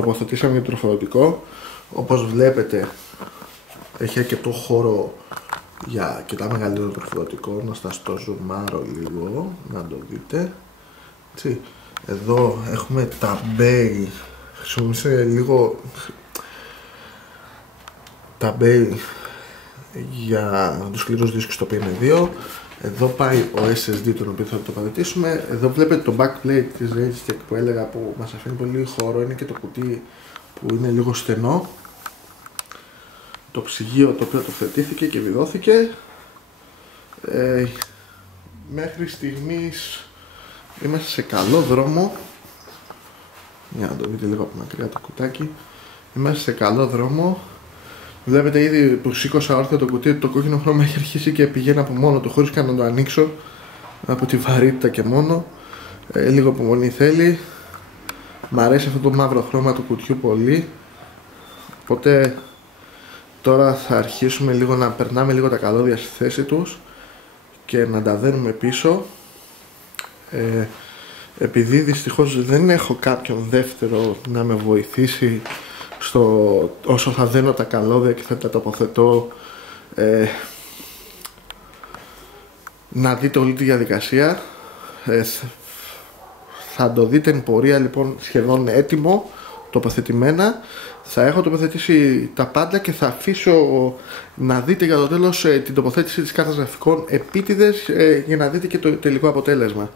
τοποθετήσαμε για το τροφοδοτικό. Όπως βλέπετε έχει αρκετό χώρο για αρκετά μεγαλύτερο τροφοδοτικό. Να σας το ζουμάρω λίγο, να το δείτε. Έτσι. Εδώ έχουμε τα bay, χρησιμοποιήστε λίγο τα bay για τους σκληρούς δίσκους, το οποίο είναι 2. Εδώ πάει ο SSD, τον οποίο θα το τοποθετήσουμε. Εδώ βλέπετε το backplate της Logitech που έλεγα, που μας αφήνει πολύ χώρο. Είναι και το κουτί που είναι λίγο στενό. Το ψυγείο το οποίο τοποθετήθηκε και βιδώθηκε. Μέχρι στιγμής είμαστε σε καλό δρόμο. Για να το δείτε λίγο από μακριά το κουτάκι. Είμαστε σε καλό δρόμο. Βλέπετε ήδη που σήκωσα όρθια το κουτί, το κόκκινο χρώμα έχει αρχίσει και πηγαίνει από μόνο του, χωρίς καν να το ανοίξω, από τη βαρύτητα και μόνο. Λίγο υπομονή θέλει. Μ' αρέσει αυτό το μαύρο χρώμα του κουτιού πολύ. Οπότε τώρα θα αρχίσουμε λίγο να περνάμε λίγο τα καλώδια στη θέση τους και να τα δένουμε πίσω. Επειδή δυστυχώς δεν έχω κάποιον δεύτερο να με βοηθήσει όσο θα δένω τα καλώδια και θα τα τοποθετώ, να δείτε όλη τη διαδικασία, θα το δείτε εν πορεία. Λοιπόν, σχεδόν έτοιμο, τοποθετημένα. Θα έχω τοποθετήσει τα πάντα και θα αφήσω να δείτε για το τέλος την τοποθέτηση της κάρτας γραφικών επίτηδες, για να δείτε και το τελικό αποτέλεσμα.